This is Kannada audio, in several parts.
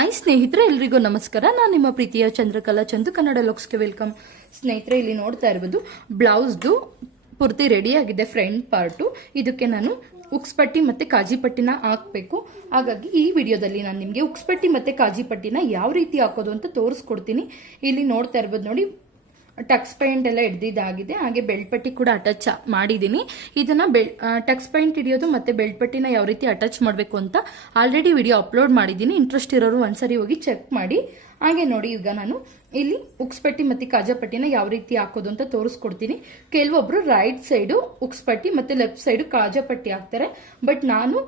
ಐ ಸ್ನೇಹಿತರೆ, ಎಲ್ರಿಗೂ ನಮಸ್ಕಾರ. ನಾನು ನಿಮ್ಮ ಪ್ರೀತಿಯ ಚಂದ್ರಕಲಾ ಚಂದು, ಕನ್ನಡ ಲೋಕ್ಸ್ಗೆ ವೆಲ್ಕಮ್. ಸ್ನೇಹಿತರೆ, ಇಲ್ಲಿ ನೋಡ್ತಾ ಇರ್ಬೋದು, ಬ್ಲೌಸ್ದು ಪೂರ್ತಿ ರೆಡಿ ಆಗಿದೆ ಫ್ರಂಟ್ ಪಾರ್ಟು ಇದಕ್ಕೆ ನಾನು ಉಕ್ಸ್ಪಟ್ಟಿ ಪಟ್ಟಿ ಮತ್ತೆ ಕಾಜಿ ಪಟ್ಟಿನ ಹಾಕಬೇಕು. ಹಾಗಾಗಿ ಈ ವಿಡಿಯೋದಲ್ಲಿ ನಾನು ನಿಮಗೆ ಉಕ್ಸ್ಪಟ್ಟಿ ಪಟ್ಟಿ ಮತ್ತೆ ಕಾಜಿ ಪಟ್ಟಿನ ಯಾವ ರೀತಿ ಹಾಕೋದು ಅಂತ ತೋರಿಸ್ಕೊಡ್ತೀನಿ. ಇಲ್ಲಿ ನೋಡ್ತಾ ಇರ್ಬೋದು ನೋಡಿ ಟಕ್ಸ್ ಪೈಂಟ್ ಎಲ್ಲ ಹಿಡ್ದಿದ್ದಾಗಿದೆ. ಹಾಗೆ ಬೆಳ್ಪಟ್ಟಿ ಪಟ್ಟಿ ಕೂಡ ಅಟ್ಯಾಚ್ ಮಾಡಿದ್ದೀನಿ. ಇದನ್ನ ಬೆಳ್ ಟಕ್ಸ್ ಪೈಂಟ್ ಹಿಡಿಯೋದು ಮತ್ತೆ ಬೆಳ್ಪಟ್ಟಿನ ಪಟ್ಟಿನ ಯಾವ ರೀತಿ ಅಟ್ಯಾಚ್ ಮಾಡಬೇಕು ಅಂತ ಆಲ್ರೆಡಿ ವಿಡಿಯೋ ಅಪ್ಲೋಡ್ ಮಾಡಿದ್ದೀನಿ. ಇಂಟ್ರೆಸ್ಟ್ ಇರೋರು ಒಂದ್ಸರಿ ಹೋಗಿ ಚೆಕ್ ಮಾಡಿ. ಹಾಗೆ ನೋಡಿ ಈಗ ನಾನು ಇಲ್ಲಿ ಉಕ್ಸ್ಪಟ್ಟಿ ಪಟ್ಟಿ ಮತ್ತೆ ಕಾಜಾ ಪಟ್ಟಿನ ಯಾವ ರೀತಿ ಹಾಕೋದು ಅಂತ ತೋರಿಸ್ಕೊಡ್ತೀನಿ. ಕೆಲವೊಬ್ರು ರೈಟ್ ಸೈಡು ಉಕ್ಸ್ಪಟ್ಟಿ ಪಟ್ಟಿ ಮತ್ತೆ ಲೆಫ್ಟ್ ಸೈಡು ಕಾಜಾಪಟ್ಟಿ ಹಾಕ್ತಾರೆ. ಬಟ್ ನಾನು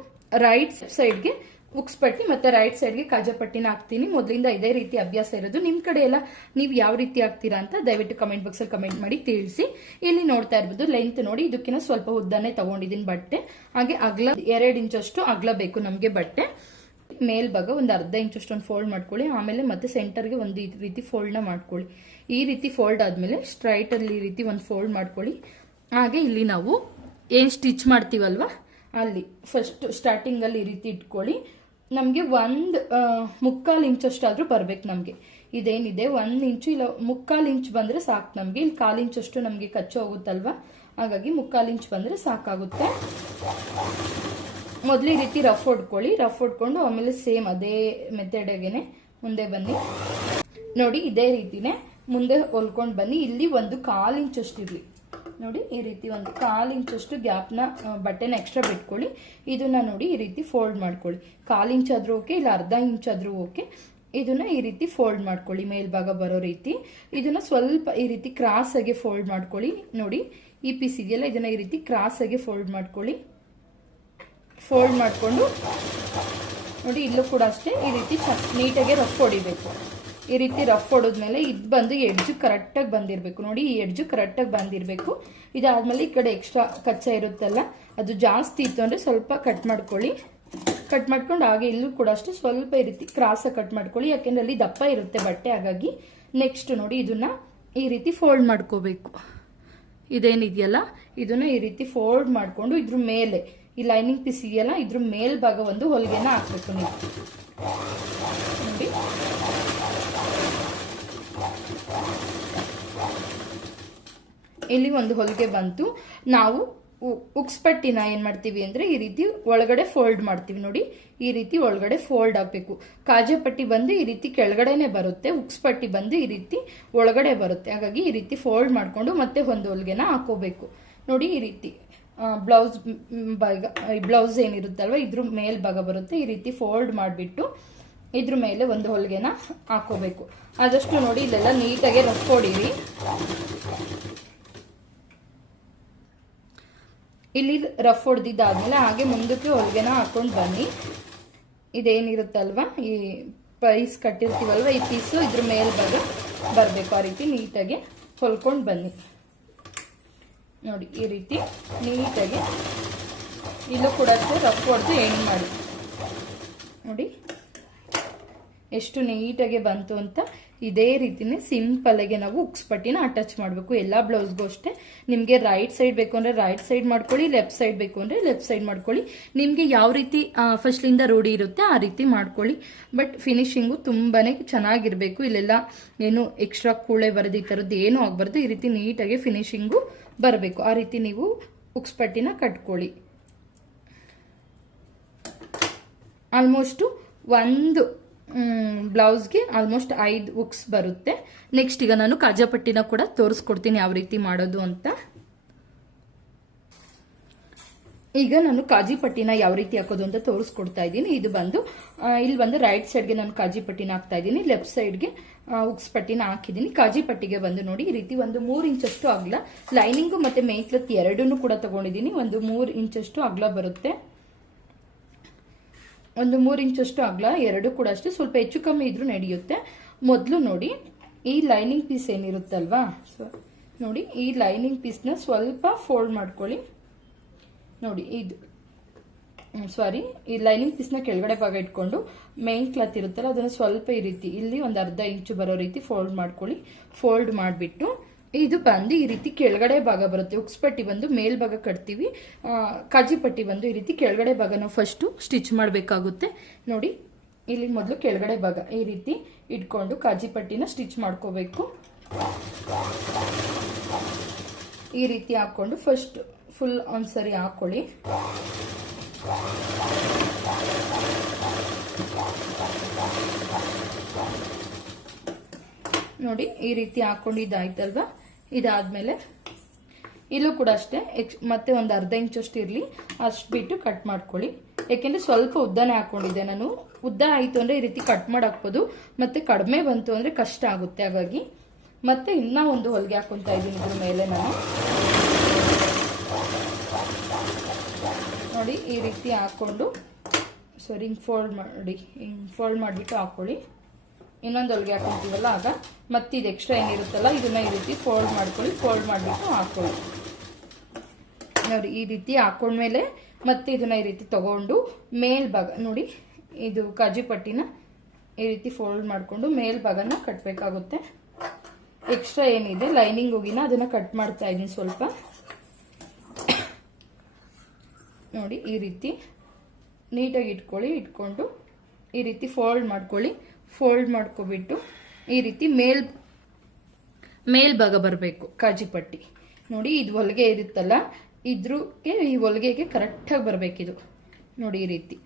ರೈಟ್ ಸೈಡ್ಗೆ ಉಕ್ಸ್ ಪಟ್ಟಿ ಮತ್ತೆ ರೈಟ್ ಸೈಡ್ಗೆ ಕಾಜಾ ಪಟ್ಟಿನ ಹಾಕ್ತೀನಿ. ಮೊದಲಿಂದ ಇದೇ ರೀತಿ ಅಭ್ಯಾಸ ಇರೋದು. ನಿಮ್ ಕಡೆ ಎಲ್ಲ ನೀವು ಯಾವ ರೀತಿ ಹಾಕ್ತೀರಾ ಅಂತ ದಯವಿಟ್ಟು ಕಮೆಂಟ್ ಬಾಕ್ಸ್ ಅಲ್ಲಿ ಕಮೆಂಟ್ ಮಾಡಿ ತಿಳಿಸಿ. ಇಲ್ಲಿ ನೋಡ್ತಾ ಇರ್ಬೋದು ಲೆಂತ್ ನೋಡಿ ಇದಕ್ಕಿಂತ ಸ್ವಲ್ಪ ಉದ್ದನೆ ತಗೊಂಡಿದ್ದೀನಿ ಬಟ್ಟೆ. ಹಾಗೆ ಅಗ್ಲ ಎರಡು ಇಂಚಷ್ಟು ಅಗ್ಲ ಬೇಕು ನಮಗೆ ಬಟ್ಟೆ. ಮೇಲ್ಭಾಗ ಒಂದು ಅರ್ಧ ಇಂಚಷ್ಟು ಒಂದು ಫೋಲ್ಡ್ ಮಾಡ್ಕೊಳ್ಳಿ. ಆಮೇಲೆ ಮತ್ತೆ ಸೆಂಟರ್ಗೆ ಒಂದು ರೀತಿ ಫೋಲ್ಡ್ನ ಮಾಡ್ಕೊಳ್ಳಿ. ಈ ರೀತಿ ಫೋಲ್ಡ್ ಆದಮೇಲೆ ಸ್ಟ್ರೈಟಲ್ಲಿ ಈ ರೀತಿ ಒಂದು ಫೋಲ್ಡ್ ಮಾಡ್ಕೊಳ್ಳಿ. ಹಾಗೆ ಇಲ್ಲಿ ನಾವು ಏನು ಸ್ಟಿಚ್ ಮಾಡ್ತೀವಲ್ವ? ಅಲ್ಲಿ ಫಸ್ಟ್ ಸ್ಟಾರ್ಟಿಂಗಲ್ಲಿ ಈ ರೀತಿ ಇಟ್ಕೊಳ್ಳಿ. ನಮಗೆ ಒಂದು ಮುಕ್ಕಾಲು ಇಂಚಷ್ಟಾದರೂ ಬರಬೇಕು ನಮಗೆ. ಇದೇನಿದೆ, ಒಂದು ಇಂಚು ಇಲ್ಲ, ಮುಕ್ಕಾಲು ಇಂಚ್ ಬಂದರೆ ಸಾಕು ನಮಗೆ. ಇಲ್ಲಿ ಕಾಲು ಇಂಚಷ್ಟು ನಮಗೆ ಕಚ್ಚು ಹೋಗುತ್ತಲ್ವಾ ಹಾಗಾಗಿ ಮುಕ್ಕಾಲು ಇಂಚ್ ಬಂದರೆ ಸಾಕಾಗುತ್ತೆ. ಮೊದಲು ಈ ರೀತಿ ರಫ್ ಹೊಡ್ಕೊಳ್ಳಿ. ರಫ್ ಹೊಡ್ಕೊಂಡು ಆಮೇಲೆ ಸೇಮ್ ಅದೇ ಮೆಥಡಗೇನೆ ಮುಂದೆ ಬನ್ನಿ. ನೋಡಿ, ಇದೇ ರೀತಿನೇ ಮುಂದೆ ಹೊಲ್ಕೊಂಡು ಬನ್ನಿ. ಇಲ್ಲಿ ಒಂದು ಕಾಲು ಇರಲಿ ನೋಡಿ ಈ ರೀತಿ ಒಂದು ಕಾಲು ಇಂಚಷ್ಟು ಗ್ಯಾಪ್ನ ಬಟ್ಟೆನ ಎಕ್ಸ್ಟ್ರಾ ಬಿಟ್ಕೊಳ್ಳಿ. ಇದನ್ನ ನೋಡಿ ಈ ರೀತಿ ಫೋಲ್ಡ್ ಮಾಡ್ಕೊಳ್ಳಿ. ಕಾಲು ಇಂಚ್ ಆದ್ರೂ ಓಕೆ, ಇಲ್ಲ ಅರ್ಧ ಇಂಚ್ ಆದ್ರೂ ಓಕೆ. ಇದನ್ನ ಈ ರೀತಿ ಫೋಲ್ಡ್ ಮಾಡ್ಕೊಳ್ಳಿ, ಮೇಲ್ಭಾಗ ಬರೋ ರೀತಿ. ಇದನ್ನ ಸ್ವಲ್ಪ ಈ ರೀತಿ ಕ್ರಾಸ್ ಆಗಿ ಫೋಲ್ಡ್ ಮಾಡ್ಕೊಳ್ಳಿ. ನೋಡಿ, ಈ ಪೀಸ್ ಇದೆಯಲ್ಲ, ಇದನ್ನ ಈ ರೀತಿ ಕ್ರಾಸ್ ಆಗಿ ಫೋಲ್ಡ್ ಮಾಡ್ಕೊಳ್ಳಿ. ಫೋಲ್ಡ್ ಮಾಡಿಕೊಂಡು, ನೋಡಿ, ಇಲ್ಲೂ ಕೂಡ ಅಷ್ಟೇ ಈ ರೀತಿ ನೀಟಾಗಿ ರಫ್ ಹೊಡಿಬೇಕು. ಈ ರೀತಿ ರಫ್ ಹೊಡೆದ್ಮೇಲೆ ಇದು ಬಂದು ಎಡ್ಜು ಕರೆಕ್ಟಾಗಿ ಬಂದಿರಬೇಕು. ನೋಡಿ ಈ ಎಡ್ಜು ಕರೆಕ್ಟಾಗಿ ಬಂದಿರಬೇಕು. ಇದಾದಮೇಲೆ ಈ ಕಡೆ ಎಕ್ಸ್ಟ್ರಾ ಕಚ್ಚಾ ಇರುತ್ತಲ್ಲ, ಅದು ಜಾಸ್ತಿ ಇತ್ತು ಅಂದರೆ ಸ್ವಲ್ಪ ಕಟ್ ಮಾಡ್ಕೊಳ್ಳಿ. ಕಟ್ ಮಾಡ್ಕೊಂಡು ಹಾಗೆ ಇಲ್ಲೂ ಕೂಡ ಅಷ್ಟು ಸ್ವಲ್ಪ ಈ ರೀತಿ ಕ್ರಾಸಾಗಿ ಕಟ್ ಮಾಡ್ಕೊಳ್ಳಿ. ಯಾಕೆಂದರೆ ಅಲ್ಲಿ ದಪ್ಪ ಇರುತ್ತೆ ಬಟ್ಟೆ, ಹಾಗಾಗಿ ನೆಕ್ಸ್ಟ್ ನೋಡಿ ಇದನ್ನು ಈ ರೀತಿ ಫೋಲ್ಡ್ ಮಾಡ್ಕೋಬೇಕು. ಇದೇನಿದೆಯಲ್ಲ? ಇದನ್ನು ಈ ರೀತಿ ಫೋಲ್ಡ್ ಮಾಡಿಕೊಂಡು ಇದ್ರ ಮೇಲೆ, ಈ ಲೈನಿಂಗ್ ಪೀಸ್ ಇದೆಯಲ್ಲ, ಇದ್ರ ಮೇಲ್ಭಾಗ ಒಂದು ಹೊಲಿಗೆನ ಹಾಕ್ಬೇಕು ನೀವು. ನೋಡಿ. ಇಲ್ಲಿ ಒಂದು ಹೊಲಿಗೆ ಬಂತು. ನಾವು ಉಕ್ಸ್ಪಟ್ಟಿನ ಏನು ಮಾಡ್ತೀವಿ ಅಂದ್ರೆ ಈ ರೀತಿ ಒಳಗಡೆ ಫೋಲ್ಡ್ ಮಾಡ್ತೀವಿ ನೋಡಿ. ಈ ರೀತಿ ಒಳಗಡೆ ಫೋಲ್ಡ್ ಆಗಬೇಕು. ಕಾಜೆ ಪಟ್ಟಿ ಬಂದು ಈ ರೀತಿ ಕೆಳಗಡೆನೆ ಬರುತ್ತೆ. ಉಕ್ಸ್ಪಟ್ಟಿ ಬಂದು ಈ ರೀತಿ ಒಳಗಡೆ ಬರುತ್ತೆ. ಹಾಗಾಗಿ ಈ ರೀತಿ ಫೋಲ್ಡ್ ಮಾಡ್ಕೊಂಡು ಮತ್ತೆ ಒಂದು ಹೊಲಿಗೆನ ಹಾಕೋಬೇಕು. ನೋಡಿ ಈ ರೀತಿ ಬ್ಲೌಸ್ ಬ್ಲೌಸ್ ಏನಿರುತ್ತಲ್ವ, ಇದ್ರ ಮೇಲ್ಭಾಗ ಬರುತ್ತೆ. ಈ ರೀತಿ ಫೋಲ್ಡ್ ಮಾಡಿಬಿಟ್ಟು ಇದ್ರ ಮೇಲೆ ಒಂದು ಹೊಲಿಗೆನ ಹಾಕೋಬೇಕು. ಆದಷ್ಟು ನೋಡಿ ಇಲ್ಲೆಲ್ಲ ನೀಟಾಗಿ ರಫ್ ಹೊಡೀರಿ ಇಲ್ಲಿ ರಫ್ ಹೊಡೆದಿದ್ದಾದ್ಮೇಲೆ ಹಾಗೆ ಮುಂದಕ್ಕೆ ಹೊಲಿಗೆನ ಹಾಕೊಂಡು ಬನ್ನಿ. ಇದೇನಿರುತ್ತಲ್ವಾ? ಈ ಪೈಸ್ ಕಟ್ಟಿರ್ತೀವಲ್ವ? ಈ ಪೀಸು ಇದ್ರ ಮೇಲ್ಭಾಗ ಬರಬೇಕು. ಆ ರೀತಿ ನೀಟಾಗಿ ಹೊಲ್ಕೊಂಡು ಬನ್ನಿ. ನೋಡಿ, ಈ ರೀತಿ ನೀಟಾಗಿ ಇಲ್ಲೂ ಕೂಡ ರಫ್ ಹೊಡೆದು ಎಣ್ಣೆ ಮಾಡಿ. ನೋಡಿ. ಎಷ್ಟು ನೀಟಾಗಿ ಬಂತು ಅಂತ ಇದೇ ರೀತಿನೇ ಸಿಂಪಲ್ ಆಗಿ ನಾವು ಉಕ್ಸ್ ಪಟ್ಟಿನ ಅಟ್ಯಾಚ್ ಮಾಡಬೇಕು. ಎಲ್ಲ ಬ್ಲೌಸ್ಗೂ ಅಷ್ಟೇ. ನಿಮಗೆ ರೈಟ್ ಸೈಡ್ ಬೇಕು ಅಂದರೆ ರೈಟ್ ಸೈಡ್ ಮಾಡ್ಕೊಳ್ಳಿ ಲೆಫ್ಟ್ ಸೈಡ್ ಬೇಕು ಅಂದರೆ ಲೆಫ್ಟ್ ಸೈಡ್ ಮಾಡ್ಕೊಳ್ಳಿ. ನಿಮಗೆ ಯಾವ ರೀತಿ ಫಸ್ಟ್ಲಿಂದ ರೂಢಿ ಇರುತ್ತೆ ಆ ರೀತಿ ಮಾಡ್ಕೊಳ್ಳಿ. ಬಟ್ ಫಿನಿಶಿಂಗು ತುಂಬಾ ಚೆನ್ನಾಗಿರಬೇಕು. ಇಲ್ಲೆಲ್ಲ ಏನು ಎಕ್ಸ್ಟ್ರಾ ಕೂಳೆ ಬರೋದು ಈ ಥರದ್ದು ಏನೂ ಆಗಬಾರ್ದು. ಈ ರೀತಿ ನೀಟಾಗಿ ಫಿನಿಶಿಂಗು ಬರಬೇಕು. ಆ ರೀತಿ ನೀವು ಉಕ್ಸ್ ಪಟ್ಟಿನ ಕಟ್ಕೊಳ್ಳಿ. ಆಲ್ಮೋಸ್ಟು ಒಂದು ಬ್ಲೌಸ್ಗೆ ಆಲ್ಮೋಸ್ಟ್ ಐದು ಉಕ್ಸ್ ಬರುತ್ತೆ. ನೆಕ್ಸ್ಟ್ ಈಗ ನಾನು ಕಾಜಾಪಟ್ಟಿನ ಕೂಡ ತೋರಿಸ್ಕೊಡ್ತೀನಿ ಯಾವ ರೀತಿ ಮಾಡೋದು ಅಂತ. ಈಗ ನಾನು ಕಾಜಿ ಪಟ್ಟಿನ ಯಾವ ರೀತಿ ಹಾಕೋದು ಅಂತ ತೋರಿಸ್ಕೊಡ್ತಾ ಇದ್ದೀನಿ. ಇದು ಬಂದು ಇಲ್ಲಿ ಬಂದು ರೈಟ್ ಸೈಡ್ಗೆ ನಾನು ಕಾಜಿ ಪಟ್ಟಿನ ಹಾಕ್ತಾ ಇದ್ದೀನಿ. ಲೆಫ್ಟ್ ಸೈಡ್ಗೆ ಉಕ್ಸ್ ಪಟ್ಟಿನ ಹಾಕಿದ್ದೀನಿ. ಕಾಜಿ ಪಟ್ಟಿಗೆ ಬಂದು ನೋಡಿ, ಈ ರೀತಿ ಒಂದು ಮೂರು ಇಂಚಷ್ಟು ಅಗ್ಲ ಲೈನಿಂಗು ಮತ್ತೆ ಮೇಕ್ಲತ್ ಎರಡನ್ನೂ ಕೂಡ ತಗೊಂಡಿದ್ದೀನಿ. ಒಂದು ಮೂರು ಇಂಚಷ್ಟು ಅಗ್ಲ ಬರುತ್ತೆ. ಒಂದು ಮೂರು ಇಂಚಷ್ಟು ಅಗಲ, ಎರಡು ಕೂಡ ಅಷ್ಟೇ. ಸ್ವಲ್ಪ ಹೆಚ್ಚು ಕಮ್ಮಿ ಇದ್ರೂ ನಡೆಯುತ್ತೆ. ಮೊದಲು ನೋಡಿ, ಈ ಲೈನಿಂಗ್ ಪೀಸ್ ಏನಿರುತ್ತಲ್ವಾ? ನೋಡಿ, ಈ ಲೈನಿಂಗ್ ಪೀಸ್ನ ಸ್ವಲ್ಪ ಫೋಲ್ಡ್ ಮಾಡ್ಕೊಳ್ಳಿ. ನೋಡಿ, ಇದು ಸಾರಿ ಈ ಲೈನಿಂಗ್ ಪೀಸ್ನ ಕೆಳಗಡೆ ಭಾಗ ಇಟ್ಕೊಂಡು ಮೇನ್ ಕ್ಲಾತ್ ಇರುತ್ತಲ್ಲ, ಅದನ್ನು ಸ್ವಲ್ಪ ಈ ರೀತಿ, ಇಲ್ಲಿ ಒಂದು ಅರ್ಧ ಇಂಚು ಬರೋ ರೀತಿ ಫೋಲ್ಡ್ ಮಾಡ್ಕೊಳ್ಳಿ. ಫೋಲ್ಡ್ ಮಾಡಿಬಿಟ್ಟು ಇದು ಬಂದು ಈ ರೀತಿ ಕೆಳಗಡೆ ಭಾಗ ಬರುತ್ತೆ. ಉಕ್ಸ್ಪಟ್ಟಿ ಬಂದು ಮೇಲ್ಭಾಗ ಕಟ್ತೀವಿ. ಕಾಜಿ ಪಟ್ಟಿ ಬಂದು ಈ ರೀತಿ ಕೆಳಗಡೆ ಭಾಗ ನಾವು ಫಸ್ಟು ಸ್ಟಿಚ್ ಮಾಡಬೇಕಾಗುತ್ತೆ. ನೋಡಿ, ಇಲ್ಲಿ ಮೊದಲು ಕೆಳಗಡೆ ಭಾಗ ಈ ರೀತಿ ಇಟ್ಕೊಂಡು ಕಾಜಿ ಪಟ್ಟಿನ ಸ್ಟಿಚ್ ಮಾಡ್ಕೋಬೇಕು. ಈ ರೀತಿ ಹಾಕ್ಕೊಂಡು ಫಸ್ಟ್ ಫುಲ್ ಒಂದ್ಸರಿ ಹಾಕೊಳ್ಳಿ. ನೋಡಿ, ಈ ರೀತಿ ಹಾಕೊಂಡಿದ್ದಾಯ್ತಲ್ವಾ ಇದಾದ್ಮೇಲೆ ಇಲ್ಲೂ ಕೂಡ ಅಷ್ಟೇ ಎಕ್ಸ್ ಮತ್ತೆ ಒಂದು ಅರ್ಧ ಇಂಚಷ್ಟು ಇರಲಿ, ಅಷ್ಟು ಬಿಟ್ಟು ಕಟ್ ಮಾಡ್ಕೊಳ್ಳಿ. ಯಾಕೆಂದರೆ ಸ್ವಲ್ಪ ಉದ್ದನೇ ಹಾಕೊಂಡಿದ್ದೆ ನಾನು. ಉದ್ದ ಆಯಿತು ಅಂದರೆ ಈ ರೀತಿ ಕಟ್ ಮಾಡಿ ಹಾಕ್ಬೋದು. ಮತ್ತೆ ಕಡಿಮೆ ಬಂತು ಅಂದರೆ ಕಷ್ಟ ಆಗುತ್ತೆ ಹಾಗಾಗಿ. ಮತ್ತೆ ಇನ್ನೂ ಒಂದು ಹೊಲಿಗೆ ಹಾಕೊತಾ ಇದ್ದೀನಿ ಇದ್ರ ಮೇಲೆ ನಾನು. ನೋಡಿ ಈ ರೀತಿ ಹಾಕ್ಕೊಂಡು ಸಾರಿ, ಹಿಂಗೆ ಫೋಲ್ಡ್ ಮಾಡಿ, ಹಿಂಗೆ ಫೋಲ್ಡ್ ಮಾಡಿಬಿಟ್ಟು ಹಾಕ್ಕೊಳ್ಳಿ ಇನ್ನೊಂದು ಹೊಲಿಗೆ ಹಾಕೊಂತೀವಲ್ಲ ಆಗ ಮತ್ತೆ ಇದು ಎಕ್ಸ್ಟ್ರಾ ಏನಿರುತ್ತಲ್ಲ ಇದನ್ನ ಈ ರೀತಿ ಫೋಲ್ಡ್ ಮಾಡ್ಕೊಳ್ಳಿ ಫೋಲ್ಡ್ ಮಾಡಿಬಿಟ್ಟು ಹಾಕ್ಕೊಳ್ಳಿ ನೋಡಿ, ಈ ರೀತಿ ಹಾಕೊಂಡ್ಮೇಲೆ ಮತ್ತೆ ಇದನ್ನ ಈ ರೀತಿ ತಗೊಂಡು ಮೇಲ್ಭಾಗ ನೋಡಿ, ಇದು ಕಾಜಿ ಪಟ್ಟಿನ ಈ ರೀತಿ ಫೋಲ್ಡ್ ಮಾಡಿಕೊಂಡು ಮೇಲ್ಭಾಗನ ಕಟ್ಟಬೇಕಾಗುತ್ತೆ ಎಕ್ಸ್ಟ್ರಾ ಏನಿದೆ ಲೈನಿಂಗ್ ಹೋಗಿನ ಅದನ್ನ ಕಟ್ ಮಾಡ್ತಾ ಇದ್ದೀನಿ ಸ್ವಲ್ಪ. ನೋಡಿ, ಈ ರೀತಿ ನೀಟಾಗಿ ಇಟ್ಕೊಳ್ಳಿ, ಇಟ್ಕೊಂಡು ಈ ರೀತಿ ಫೋಲ್ಡ್ ಮಾಡ್ಕೊಳ್ಳಿ. ಫೋಲ್ಡ್ ಮಾಡ್ಕೊಬಿಟ್ಟು ಈ ರೀತಿ ಮೇಲ್ ಮೇಲ್ಭಾಗ ಬರಬೇಕು ಕಾಜಿ ಪಟ್ಟಿ. ನೋಡಿ, ಇದು ಹೊಲಿಗೆ ಇರುತ್ತಲ್ಲ, ಇದ್ರಿಗೆ, ಈ ಹೊಲಿಗೆಗೆ ಕರೆಕ್ಟಾಗಿ ಬರಬೇಕಿದು. ನೋಡಿ, ಈ ರೀತಿ.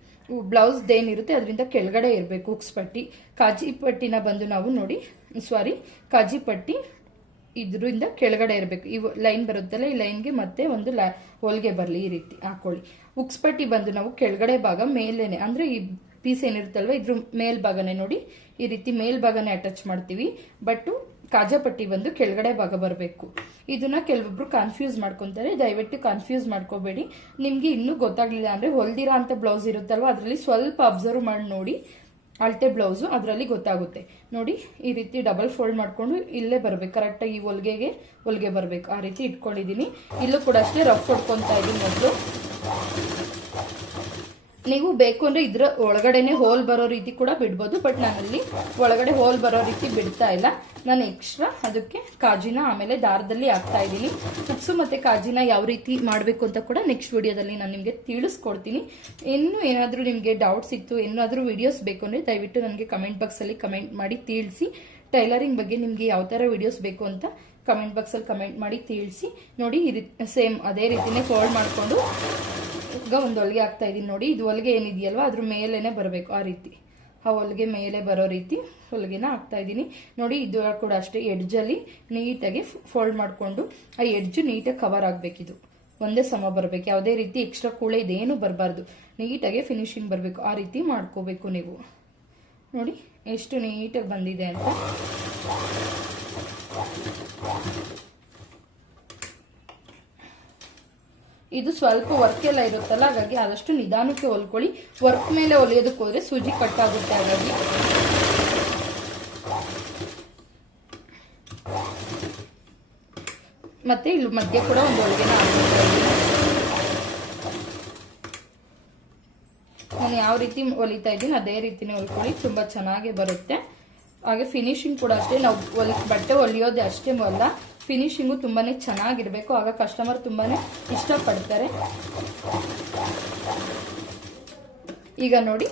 ಬ್ಲೌಸ್ ಏನಿರುತ್ತೆ ಅದರಿಂದ ಕೆಳಗಡೆ ಇರಬೇಕು ಉಕ್ಸ್ ಪಟ್ಟಿ. ಕಾಜಿ ಪಟ್ಟಿನ ಬಂದು ನಾವು ನೋಡಿ ಸಾರಿ ಕಾಜಿ ಪಟ್ಟಿ ಇದರಿಂದ ಕೆಳಗಡೆ ಇರಬೇಕು. ಈ ಲೈನ್ ಬರುತ್ತಲ್ಲ, ಈ ಲೈನ್ಗೆ ಮತ್ತೆ ಒಂದು ಲೈ, ಹೊಲಿಗೆ ಬರಲಿ, ಈ ರೀತಿ ಹಾಕೊಳ್ಳಿ. ಉಕ್ಸ್ ಪಟ್ಟಿ ಬಂದು ನಾವು ಕೆಳಗಡೆ ಭಾಗ ಮೇಲೇನೆ, ಅಂದರೆ ಈ ಪೀಸ್ ಏನಿರುತ್ತಲ್ವ, ಇದ್ರ ಮೇಲ್ಭಾಗನೇ ನೋಡಿ. ಈ ರೀತಿ ಮೇಲ್ಭಾಗನೇ ಅಟ್ಯಾಚ್ ಮಾಡ್ತೀವಿ. ಬಟ್ ಕಾಜಾಪಟ್ಟಿ ಬಂದು ಕೆಳಗಡೆ ಭಾಗ ಬರಬೇಕು. ಇದನ್ನ ಕೆಲವೊಬ್ರು ಕನ್ಫ್ಯೂಸ್ ಮಾಡ್ಕೊಂತಾರೆ. ದಯವಿಟ್ಟು ಕನ್ಫ್ಯೂಸ್ ಮಾಡ್ಕೋಬೇಡಿ. ನಿಮ್ಗೆ ಇನ್ನೂ ಗೊತ್ತಾಗ್ಲಿಲ್ಲ ಅಂದ್ರೆ ಹೊಲ್ದಿರೋ ಅಂತ ಬ್ಲೌಸ್ ಇರುತ್ತಲ್ವ, ಅದರಲ್ಲಿ ಸ್ವಲ್ಪ ಅಬ್ಸರ್ವ್ ಮಾಡಿ ನೋಡಿ. ಅಳತೆ ಬ್ಲೌಸು ಅದರಲ್ಲಿ ಗೊತ್ತಾಗುತ್ತೆ. ನೋಡಿ, ಈ ರೀತಿ ಡಬಲ್ ಫೋಲ್ಡ್ ಮಾಡ್ಕೊಂಡು ಇಲ್ಲೇ ಬರಬೇಕು. ಕರೆಕ್ಟಾಗಿ ಈ ಹೊಲ್ಗೆಗೆ, ಹೊಲಿಗೆ ಬರಬೇಕು. ಆ ರೀತಿ ಇಟ್ಕೊಂಡಿದ್ದೀನಿ ಇಲ್ಲೂ ಕೂಡ ಅಷ್ಟೇ ರಫ್ ಹೊಡ್ಕೊತಾ ಇದ್ದೀನಿ ಮೊದಲು. ನೀವು ಬೇಕು ಅಂದ್ರೆ ಇದ್ರ ಒಳಗಡೆನೆ ಹೋಲ್ ಬರೋ ರೀತಿ ಕೂಡ ಬಿಡ್ಬೋದು ಬಟ್ ನಾನಲ್ಲಿ ಒಳಗಡೆ ಹೋಲ್ ಬರೋ ರೀತಿ ಬಿಡ್ತಾ ಇಲ್ಲ. ನಾನು ಎಕ್ಸ್ಟ್ರಾ ಅದಕ್ಕೆ ಕಾಜಿನ ಆಮೇಲೆ ದಾರದಲ್ಲಿ ಹಾಕ್ತಾ ಇದ್ದೀನಿ. ಹುಕ್ಸು ಮತ್ತೆ ಕಾಜಿನ ಯಾವ ರೀತಿ ಮಾಡಬೇಕು ಅಂತ ಕೂಡ ನೆಕ್ಸ್ಟ್ ವಿಡಿಯೋದಲ್ಲಿ ನಾನು ನಿಮಗೆ ತಿಳಿಸ್ಕೊಡ್ತೀನಿ. ಇನ್ನು ಏನಾದರೂ ನಿಮಗೆ ಡೌಟ್ಸ್ ಇತ್ತು, ಏನಾದರೂ ವಿಡಿಯೋಸ್ ಬೇಕು ಅಂದರೆ ದಯವಿಟ್ಟು ನನಗೆ ಕಮೆಂಟ್ ಬಾಕ್ಸಲ್ಲಿ ಕಮೆಂಟ್ ಮಾಡಿ ತಿಳಿಸಿ. ಟೈಲರಿಂಗ್ ಬಗ್ಗೆ ನಿಮಗೆ ಯಾವ ಥರ ವಿಡಿಯೋಸ್ ಬೇಕು ಅಂತ ಕಮೆಂಟ್ ಬಾಕ್ಸಲ್ಲಿ ಕಮೆಂಟ್ ಮಾಡಿ ತಿಳಿಸಿ. ನೋಡಿ ಈ ಸೇಮ್ ಅದೇ ರೀತಿನೇ ಫೋಲ್ಡ್ ಮಾಡಿಕೊಂಡು ಈಗ ಒಂದು ಹೊಲಿಗೆ ಹಾಕ್ತಾ ಇದ್ದೀನಿ ನೋಡಿ. ಇದು ಹೊಲಿಗೆ ಏನಿದೆಯಲ್ವ? ಅದ್ರ ಮೇಲೇ ಬರಬೇಕು ಆ ರೀತಿ. ಆ ಹೊಲಿಗೆ ಮೇಲೆ ಬರೋ ರೀತಿ ಹೊಲಿಗೆನ ಹಾಕ್ತಾ ಇದ್ದೀನಿ ನೋಡಿ, ಇದು ಕೂಡ ಅಷ್ಟೇ ಎಡ್ಜಲ್ಲಿ ನೀಟಾಗಿ ಫೋಲ್ಡ್ ಮಾಡಿಕೊಂಡು ಆ ಎಡ್ಜು ನೀಟಾಗಿ ಕವರ್ ಆಗಬೇಕಿದು. ಒಂದೇ ಸಮ ಬರಬೇಕು. ಯಾವುದೇ ರೀತಿ ಎಕ್ಸ್ಟ್ರಾ ಕೂಳೆ ಇದೇನು ಬರಬಾರ್ದು. ನೀಟಾಗಿ ಫಿನಿಶಿಂಗ್ ಬರಬೇಕು. ಆ ರೀತಿ ಮಾಡ್ಕೋಬೇಕು ನೀವು. ನೋಡಿ, ಎಷ್ಟು ನೀಟಾಗಿ ಬಂದಿದೆ ಅಂತ. ಇದು ಸ್ವಲ್ಪ ವರ್ಕ್ ಎಲ್ಲ ಇರುತ್ತಲ್ಲ, ಹಾಗಾಗಿ ಆದಷ್ಟು ನಿಧಾನಕ್ಕೆ ಹೊಲ್ಕೊಳ್ಳಿ. ವರ್ಕ್ ಮೇಲೆ ಹೊಲಿಯೋದಕ್ಕೆ ಹೋದ್ರೆ ಸೂಜಿ ಕಟ್ಟಾಗುತ್ತೆ ಹಾಗಾಗಿ. ಮತ್ತೆ ಇಲ್ಲಿ ಮಧ್ಯೆ ಕೂಡ ಒಂದು ಹೋಳಿಗೆನ ನಾನು ಯಾವ ರೀತಿ ಹೊಲಿತಾ ಇದ್ದೀನಿ, ಅದೇ ರೀತಿನೇ ಹೊಲ್ಕೊಳ್ಳಿ, ತುಂಬಾ ಚೆನ್ನಾಗಿ ಬರುತ್ತೆ. ಹಾಗೆ ಫಿನಿಶಿಂಗ್ ಕೂಡ ಅಷ್ಟೇ, ನಾವು ಬಟ್ಟೆ ಹೊಲಿಯೋದೇ ಅಷ್ಟೇ ಅಲ್ಲ ಫಿನಿಶಿಂಗು ತುಂಬಾ ಚೆನ್ನಾಗಿರಬೇಕು. ಆಗ ಕಸ್ಟಮರ್ ತುಂಬಾ ಇಷ್ಟಪಡ್ತಾರೆ. ಈಗ ನೋಡಿ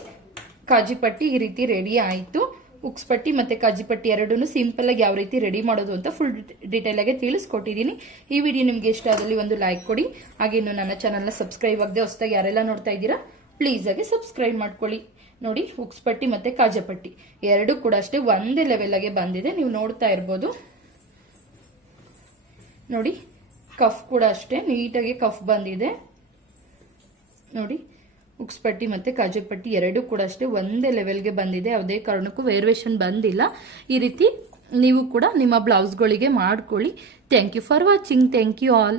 ಕಾಜಿಪಟ್ಟಿ ಈ ರೀತಿ ರೆಡಿ ಆಯಿತು. ಉಕ್ಸ್ಪಟ್ಟಿ ಪಟ್ಟಿ ಮತ್ತೆ ಕಾಜಿಪಟ್ಟಿ ಎರಡೂ ಸಿಂಪಲ್ ಆಗಿ ಯಾವ ರೀತಿ ರೆಡಿ ಮಾಡೋದು ಅಂತ ಫುಲ್ ಡೀಟೇಲ್ ಆಗಿ ತಿಳಿಸ್ಕೊಟ್ಟಿದ್ದೀನಿ. ಈ ವಿಡಿಯೋ ನಿಮ್ಗೆ ಇಷ್ಟ ಆದಲ್ಲಿ ಒಂದು ಲೈಕ್ ಕೊಡಿ. ಹಾಗೆ ಇನ್ನು ನನ್ನ ಚಾನಲ್ನ ಸಬ್ಸ್ಕ್ರೈಬ್ ಆಗದೆ ಹೊಸದಾಗಿ ಯಾರೆಲ್ಲ ನೋಡ್ತಾ ಇದ್ದೀರಾ ಪ್ಲೀಸ್ ಆಗಿ ಸಬ್ಸ್ಕ್ರೈಬ್ ಮಾಡ್ಕೊಳ್ಳಿ. ನೋಡಿ, ಉಕ್ಸ್ ಪಟ್ಟಿ ಮತ್ತೆ ಕಾಜಪಟ್ಟಿ ಎರಡು ಕೂಡ ಅಷ್ಟೇ ಒಂದೇ ಲೆವೆಲ್ ಆಗಿ ಬಂದಿದೆ. ನೀವು ನೋಡ್ತಾ ಇರ್ಬೋದು. ನೋಡಿ, ಕಫ್ ಕೂಡ ಅಷ್ಟೇ, ನೀಟಾಗಿ ಕಫ್ ಬಂದಿದೆ. ನೋಡಿ, ಉಕ್ಸ್ ಪಟ್ಟಿ ಮತ್ತೆ ಕಾಜು ಪಟ್ಟಿ ಎರಡೂ ಕೂಡ ಅಷ್ಟೇ, ಒಂದೇ ಲೆವೆಲ್ಗೆ ಬಂದಿದೆ. ಯಾವುದೇ ಕಾರಣಕ್ಕೂ ವೇರಿಯೇಷನ್ ಬಂದಿಲ್ಲ. ಈ ರೀತಿ ನೀವು ಕೂಡ ನಿಮ್ಮ ಬ್ಲೌಸ್ಗಳಿಗೆ ಮಾಡ್ಕೊಳ್ಳಿ. Thank you for watching thank you all